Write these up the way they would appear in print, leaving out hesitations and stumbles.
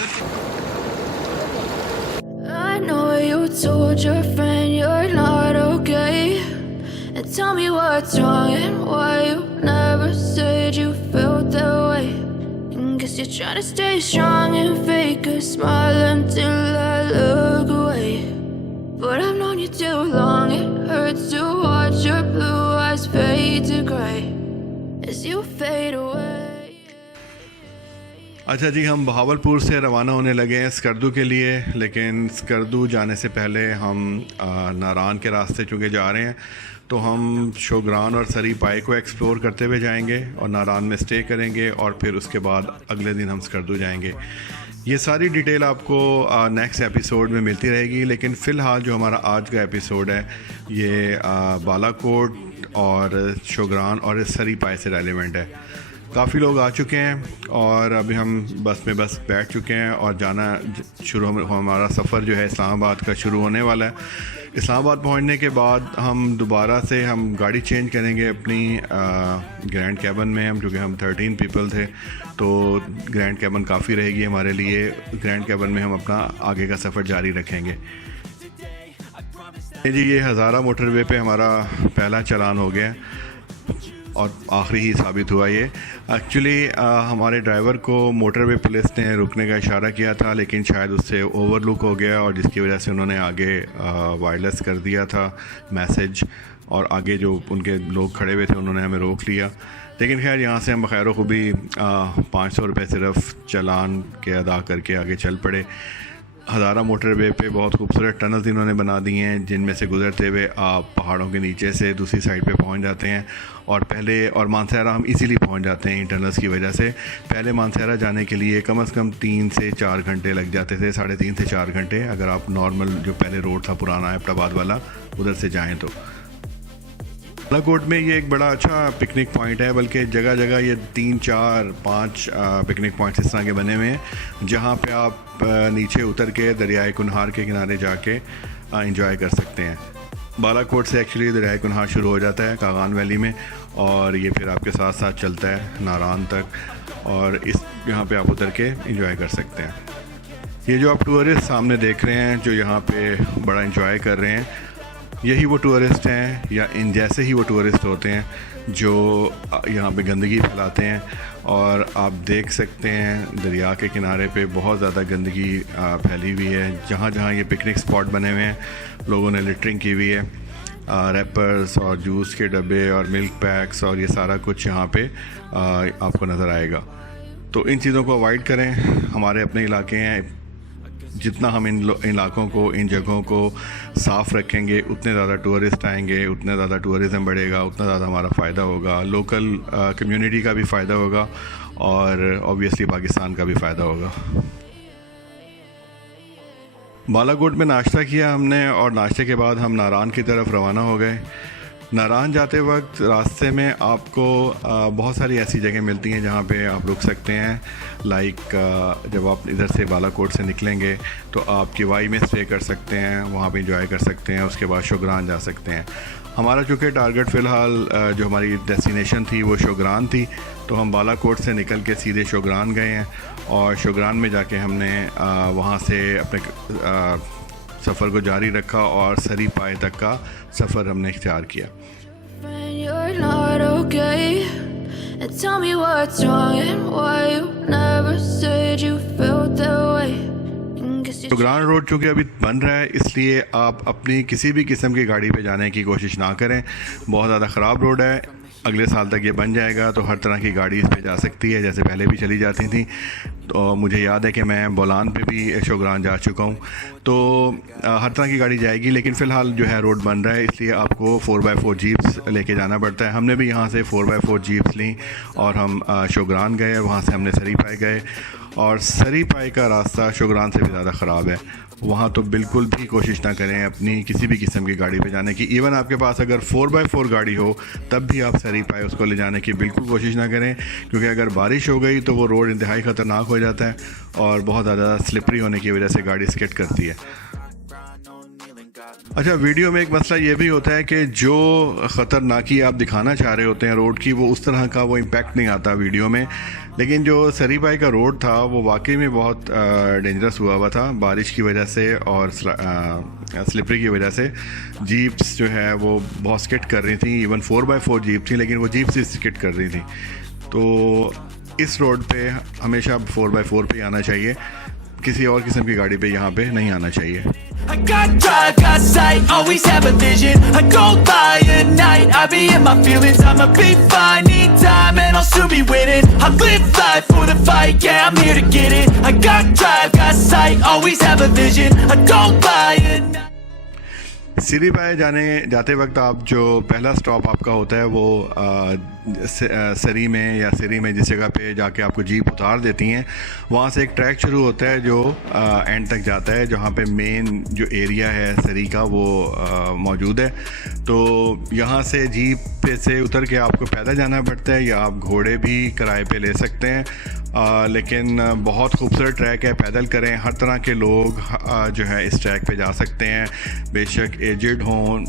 I know you told your friend you're not okay, and tell me what's wrong and why you never said you felt that way. And guess you're trying to stay strong and fake a smile until I look away. But I've known you too long, it hurts to watch your blue eyes fade to grey as you fade away. अच्छा जी, हम बहावलपुर से रवाना होने लगे हैं स्कर्दू के लिए, लेकिन स्कर्दू जाने से पहले हम नारान के रास्ते चूँकि जा रहे हैं तो हम शोग्रान और सरी पाई को एक्सप्लोर करते हुए जाएंगे और नारान में स्टे करेंगे और फिर उसके बाद अगले दिन हम स्कर्दू जाएंगे। ये सारी डिटेल आपको नेक्स्ट एपिसोड में मिलती रहेगी, लेकिन फ़िलहाल जो हमारा आज का एपिसोड है ये बालाकोट और शोग्रान और सरी पाई से रेलिवेंट है। काफ़ी लोग आ चुके हैं और अभी हम बस में बैठ चुके हैं और जाना शुरू, हमारा सफ़र जो है इस्लामाबाद का शुरू होने वाला है। इस्लामाबाद पहुंचने के बाद हम दोबारा से हम गाड़ी चेंज करेंगे अपनी ग्रैंड कैबन में। हम क्योंकि हम 13 पीपल थे तो ग्रैंड कैबन काफ़ी रहेगी हमारे लिए। ग्रैंड कैबन में हम अपना आगे का सफ़र जारी रखेंगे। जी, ये हज़ारा मोटरवे पे हमारा पहला चालान हो गया और आखिरी ही साबित हुआ ये। एक्चुअली हमारे ड्राइवर को मोटरवे पुलिस ने रुकने का इशारा किया था, लेकिन शायद उससे ओवरलुक हो गया और जिसकी वजह से उन्होंने आगे वायरलेस कर दिया था मैसेज, और आगे जो उनके लोग खड़े हुए थे उन्होंने हमें रोक लिया। लेकिन खैर यहाँ से हम बखैर खूबी 500 रुपये सिर्फ चालान के अदा करके आगे चल पड़े। हज़ारा मोटरवे पे बहुत खूबसूरत टनल्स इन्होंने बना दी हैं, जिनमें से गुजरते हुए आप पहाड़ों के नीचे से दूसरी साइड पे पहुंच जाते हैं और मानसहरा हम इजीली पहुंच जाते हैं इन टनल्स की वजह से। पहले मानसहरा जाने के लिए कम से कम 3 से 4 घंटे लग जाते थे, 3.5 से 4 घंटे, अगर आप नॉर्मल जो पहले रोड था पुराना एबटाबाद वाला उधर से जाएँ तो। बालाकोट में ये एक बड़ा अच्छा पिकनिक पॉइंट है, बल्कि जगह जगह ये 3, 4, 5 पिकनिक पॉइंट्स इस तरह के बने हुए हैं जहाँ पे आप नीचे उतर के दरियाए कुनहार के किनारे जाके एंजॉय कर सकते हैं। बालाकोट से एक्चुअली दरियाए कुनहार शुरू हो जाता है कागान वैली में और ये फिर आपके साथ साथ चलता है नारान तक, और इस यहाँ पे आप उतर के एंजॉय कर सकते हैं। ये जो आप टूरिस्ट सामने देख रहे हैं जो यहाँ पे बड़ा एंजॉय कर रहे हैं, यही वो टूरिस्ट हैं या इन जैसे ही वो टूरिस्ट होते हैं जो यहाँ पे गंदगी फैलाते हैं। और आप देख सकते हैं दरिया के किनारे पे बहुत ज़्यादा गंदगी फैली हुई है। जहाँ जहाँ ये पिकनिक स्पॉट बने हुए हैं लोगों ने लिटरिंग की हुई है, रैपर्स और जूस के डब्बे और मिल्क पैक्स और ये सारा कुछ यहाँ पे आपको नज़र आएगा। तो इन चीज़ों को अवॉइड करें। हमारे अपने इलाके हैं, जितना हम इन इलाकों को, इन जगहों को साफ़ रखेंगे उतने ज़्यादा टूरिस्ट आएंगे, उतना ज़्यादा टूरिज़म बढ़ेगा, उतना ज़्यादा हमारा फ़ायदा होगा, लोकल कम्युनिटी का भी फ़ायदा होगा और ऑब्वियसली पाकिस्तान का भी फ़ायदा होगा। बालाकोट में नाश्ता किया हमने और नाश्ते के बाद हम नारान की तरफ रवाना हो गए। नारान जाते वक्त रास्ते में आपको बहुत सारी ऐसी जगह मिलती हैं जहाँ पे आप रुक सकते हैं। लाइक जब आप इधर से बालाकोट से निकलेंगे तो आप किवाई में स्टे कर सकते हैं, वहाँ पे एंजॉय कर सकते हैं, उसके बाद शोग्रान जा सकते हैं। हमारा चूँकि टारगेट फ़िलहाल जो हमारी डेस्टिनेशन थी वो शोग्रान थी, तो हम बालाकोट से निकल के सीधे शोग्रान गए हैं और शोग्रान में जाके हमने वहाँ से अपने सफ़र को जारी रखा और सरी पाई तक का सफ़र हमने इख्तियार किया। शोग्रान रोड चूँकि अभी बन रहा है इसलिए आप अपनी किसी भी किस्म की गाड़ी पे जाने की कोशिश ना करें। बहुत ज़्यादा ख़राब रोड है, अगले साल तक ये बन जाएगा तो हर तरह की गाड़ी इस पे जा सकती है, जैसे पहले भी चली जाती थी। तो मुझे याद है कि मैं बोलान पे भी शोग्रान जा चुका हूँ, तो हर तरह की गाड़ी जाएगी। लेकिन फ़िलहाल जो है रोड बन रहा है इसलिए आपको 4x4 जीप्स लेके जाना पड़ता है। हमने भी यहाँ से 4x4 जीप्स ली और हम शोग्रान गए, वहाँ से हमने सरी पाई गए और सरी पाई का रास्ता शोग्रान से भी ज़्यादा ख़राब है। वहाँ तो बिल्कुल भी कोशिश ना करें अपनी किसी भी किस्म की गाड़ी पे जाने की। इवन आपके पास अगर 4x4 गाड़ी हो तब भी आप सरी पाए उसको ले जाने की बिल्कुल कोशिश ना करें, क्योंकि अगर बारिश हो गई तो वो रोड इंतहाई ख़तरनाक हो जाता है और बहुत ज़्यादा स्लिपरी होने की वजह से गाड़ी स्किड करती है। अच्छा, वीडियो में एक मसला ये भी होता है कि जो ख़तरनाकी आप दिखाना चाह रहे होते हैं रोड की, वो उस तरह का वो इम्पैक्ट नहीं आता वीडियो में। लेकिन जो सरी भाई का रोड था वो वाकई में बहुत डेंजरस हुआ था बारिश की वजह से और स्लिपरी की वजह से। जीप्स जो है वो बहुत स्किड कर रही थी, इवन 4x4 जीप थी, लेकिन वो जीप से स्किड कर रही थी। तो इस रोड पे हमेशा 4x4 पे आना चाहिए, किसी और किस्म की गाड़ी पे यहाँ पे नहीं आना चाहिए। I got drive, got sight, always have a vision. I go by at night, I be in my feelings. I'ma be fine, need time, and I'll soon be winning. I live life for the fight, yeah, I'm here to get it. I got drive, got sight, always have a vision. I go by at night. सिरी पाए जाते वक्त आप जो पहला stop आपका होता है वो सरी में या सिरी में जिस जगह पे जाके आपको जीप उतार देती हैं, वहाँ से एक ट्रैक शुरू होता है जो एंड तक जाता है, जहाँ पे मेन जो एरिया है सरी का वो मौजूद है। तो यहाँ से जीप पे से उतर के आपको पैदल जाना पड़ता है या आप घोड़े भी किराए पे ले सकते हैं। लेकिन बहुत खूबसूरत ट्रैक है, पैदल करें, हर तरह के लोग जो है इस ट्रैक पे जा सकते हैं, बेशक एजड हों,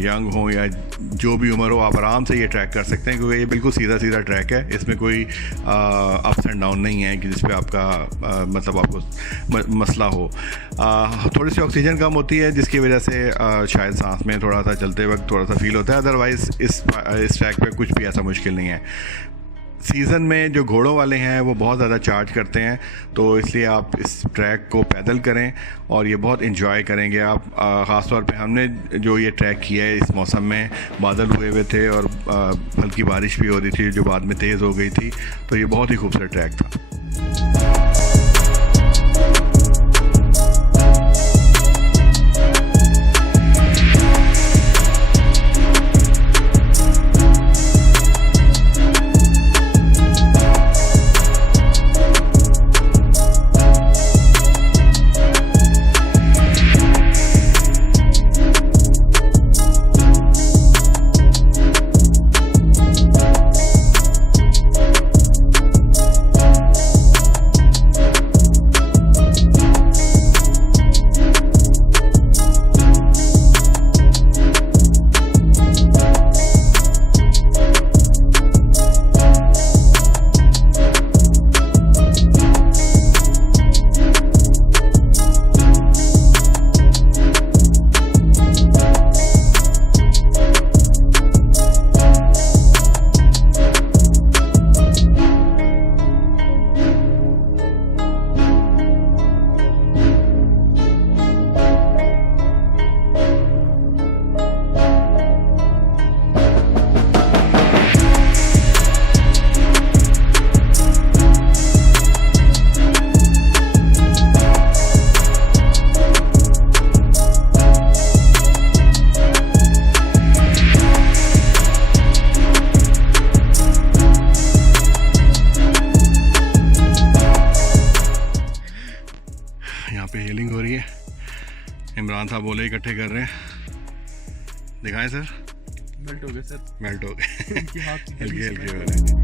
यंग हों या जो भी उम्र हो, आप आराम से ये ट्रैक कर सकते हैं, क्योंकि ये बिल्कुल सीधा सीधा ट्रैक है। इसमें कोई अप्स एंड डाउन नहीं है कि जिस पे आपका मतलब आपको मसला हो। थोड़ी सी ऑक्सीजन कम होती है जिसकी वजह से शायद सांस में थोड़ा सा चलते वक्त थोड़ा सा फील होता है, अदरवाइज़ इस ट्रैक पे कुछ भी ऐसा मुश्किल नहीं है। सीज़न में जो घोड़ों वाले हैं वो बहुत ज़्यादा चार्ज करते हैं, तो इसलिए आप इस ट्रैक को पैदल करें और ये बहुत इन्जॉय करेंगे आप। ख़ास तौर पे हमने जो ये ट्रैक किया है इस मौसम में, बादल हुए हुए थे और हल्की बारिश भी हो रही थी जो बाद में तेज़ हो गई थी, तो ये बहुत ही खूबसूरत ट्रैक था। यहाँ पे हीलिंग हो रही है, इमरान साहब बोले इकट्ठे कर रहे हैं, दिखाएं सर। मेल्ट हो गए सर, मेल्ट हो गए, हल्की हल्की हो रहे।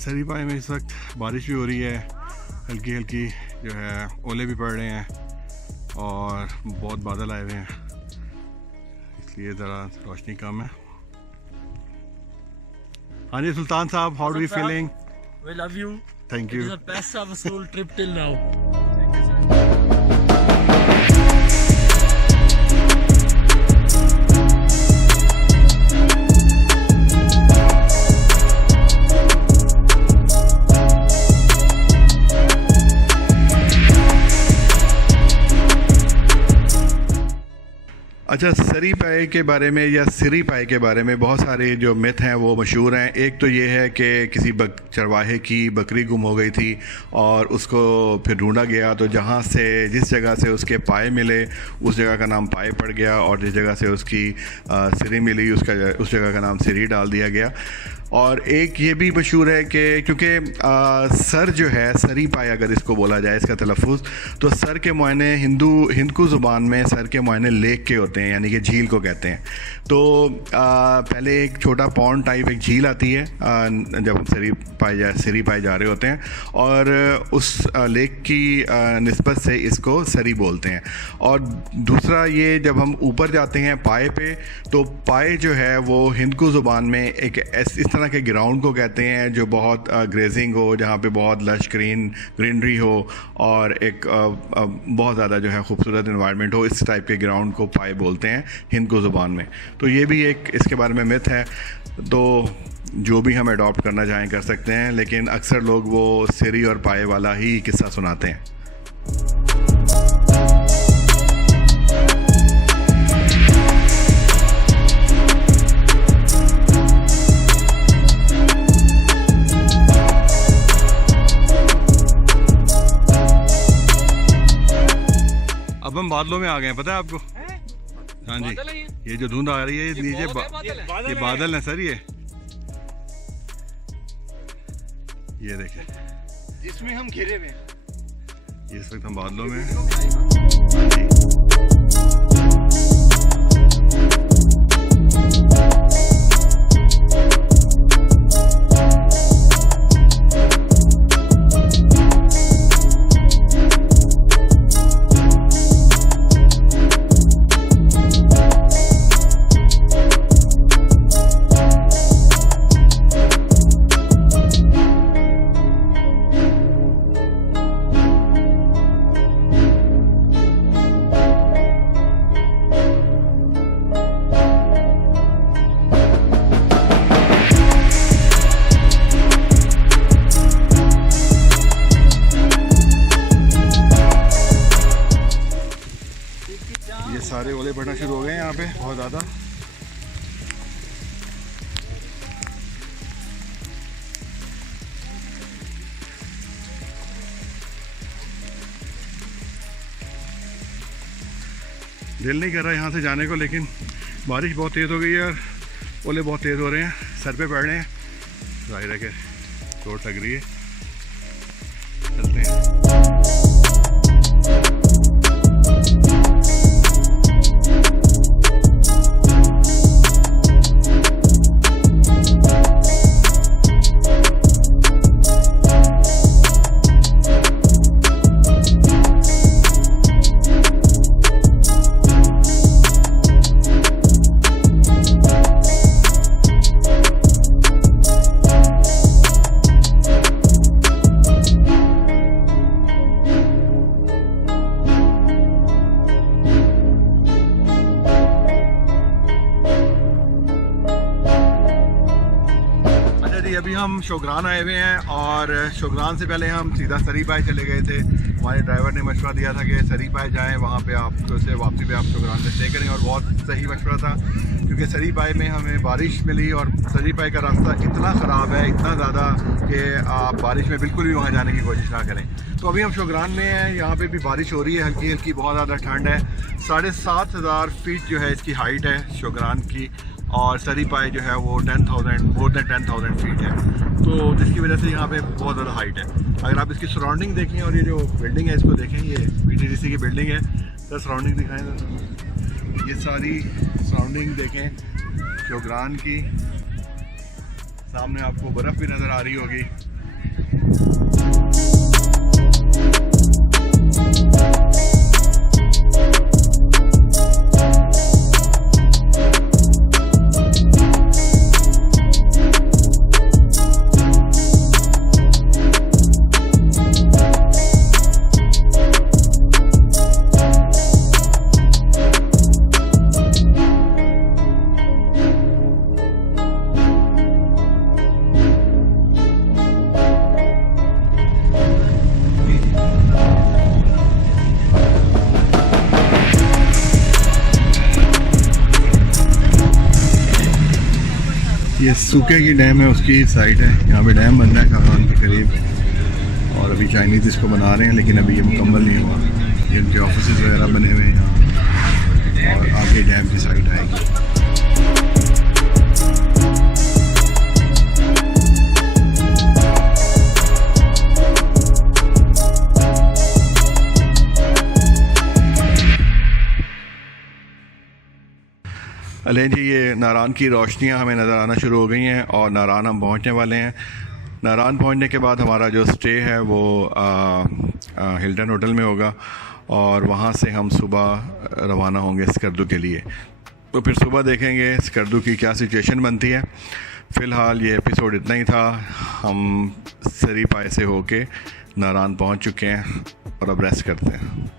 सरी पाए में इस वक्त बारिश भी हो रही है, हल्की हल्की जो है ओले भी पड़ रहे हैं और बहुत बादल आए हुए हैं, इसलिए ज़रा रोशनी कम है। हाँ जी सुल्तान साहब, how do you feeling? We love you. Thank It you. is the best of a school trip till now. अच्छा, सरी पाए के बारे में या सिरी पाए के बारे में बहुत सारे जो मिथ हैं वो मशहूर हैं। एक तो ये है कि किसी चरवाहे की बकरी गुम हो गई थी और उसको फिर ढूंढा गया, तो जहाँ से जिस जगह से उसके पाए मिले उस जगह का नाम पाए पड़ गया और जिस जगह से उसकी सिरी मिली उस जगह का नाम सिरी डाल दिया गया। और एक ये भी मशहूर है कि क्योंकि सर जो है सरी पाए अगर इसको बोला जाए इसका तलफ़ुज़, तो सर के मायने हिंदू ज़ुबान में सर के मायने लेक के होते हैं, यानी कि झील को कहते हैं। तो पहले एक छोटा पॉन्ड टाइप एक झील आती है जब हम सरी पाए जा रहे होते हैं, और उस लेक की निस्बत से इसको सरी बोलते हैं। और दूसरा ये जब हम ऊपर जाते हैं पाए पे, तो पाए जो है वो हिंदू ज़ुबान में एक इस तरह के ग्राउंड को कहते हैं जो बहुत ग्रेजिंग हो, जहाँ पे बहुत लश ग्रीनरी हो और एक बहुत ज़्यादा जो है खूबसूरत इन्वायरमेंट हो, इस टाइप के ग्राउंड को पाए बोलते हैं हिंदू ज़ुबान में। तो ये भी एक इसके बारे में मिथ है, तो जो भी हम अडॉप्ट करना चाहें कर सकते हैं, लेकिन अक्सर लोग वो सरी और पाए वाला ही किस्सा सुनाते हैं। अब हम बादलों में आ गए हैं, पता है आपको? हाँ जी, ये जो धुंध आ रही है ये नीचे ये बादल है सर, ये देखें जिसमें हम घिरे हुए हैं। इस वक्त हम बादलों में हैं। ये सारे ओले पड़ना शुरू हो गए हैं यहाँ पे बहुत ज़्यादा। दिल नहीं कर रहा यहाँ से जाने को, लेकिन बारिश बहुत तेज़ हो गई है और ओले बहुत तेज़ हो रहे हैं, सर पे पड़ रहे हैं, जाहिर है कि चोट लग रही है। चलते हैं। अभी हम शोगरान आए हुए हैं और शोगरान से पहले हम सीधा सरी पाए चले गए थे। हमारे ड्राइवर ने मशवरा दिया था कि सरी पाए जाएं, वहाँ पे आप से वापसी पे आप शोगरान से स्टे करें, और बहुत सही मशवरा था क्योंकि सरी पाए में हमें बारिश मिली और सरी पाए का रास्ता इतना ख़राब है, इतना ज़्यादा कि आप बारिश में बिल्कुल भी वहाँ जाने की कोशिश ना करें। तो अभी हम शोगरान में हैं, यहाँ पे भी बारिश हो रही है हल्की हल्की, बहुत ज़्यादा ठंड है। 7,500 फीट जो है इसकी हाइट है शोगरान की, और सरी पाए जो है वो मोर देन 10,000 फीट है, तो जिसकी वजह से यहाँ पे बहुत ज़्यादा हाइट है। अगर आप इसकी सराउंडिंग देखें और ये जो बिल्डिंग है इसको देखें, ये PTDC की बिल्डिंग है, तो सराउंडिंग दिखाएं तो ये सारी सराउंडिंग देखें शोगरान की, सामने आपको बर्फ़ भी नज़र आ रही होगी। ये सूखे की डैम है, उसकी साइड है, यहाँ पे डैम बन रहा है खान के करीब, और अभी चाइनीज़ इसको बना रहे हैं, लेकिन अभी ये मुकम्मल नहीं हुआ। ये उनके ऑफिस वगैरह बने हुए हैं यहाँ, और आगे डैम की साइड आएगी। अलेन जी, ये नारान की रोशनियां हमें नज़र आना शुरू हो गई हैं और नारान हम पहुंचने वाले हैं। नारान पहुंचने के बाद हमारा जो स्टे है वो हिल्टन होटल में होगा और वहां से हम सुबह रवाना होंगे स्कर्दू के लिए। तो फिर सुबह देखेंगे स्कर्दू की क्या सिचुएशन बनती है। फ़िलहाल ये एपिसोड इतना ही था। हम सरी पाए से होके नारान पहुंच चुके हैं और अब रेस्ट करते हैं।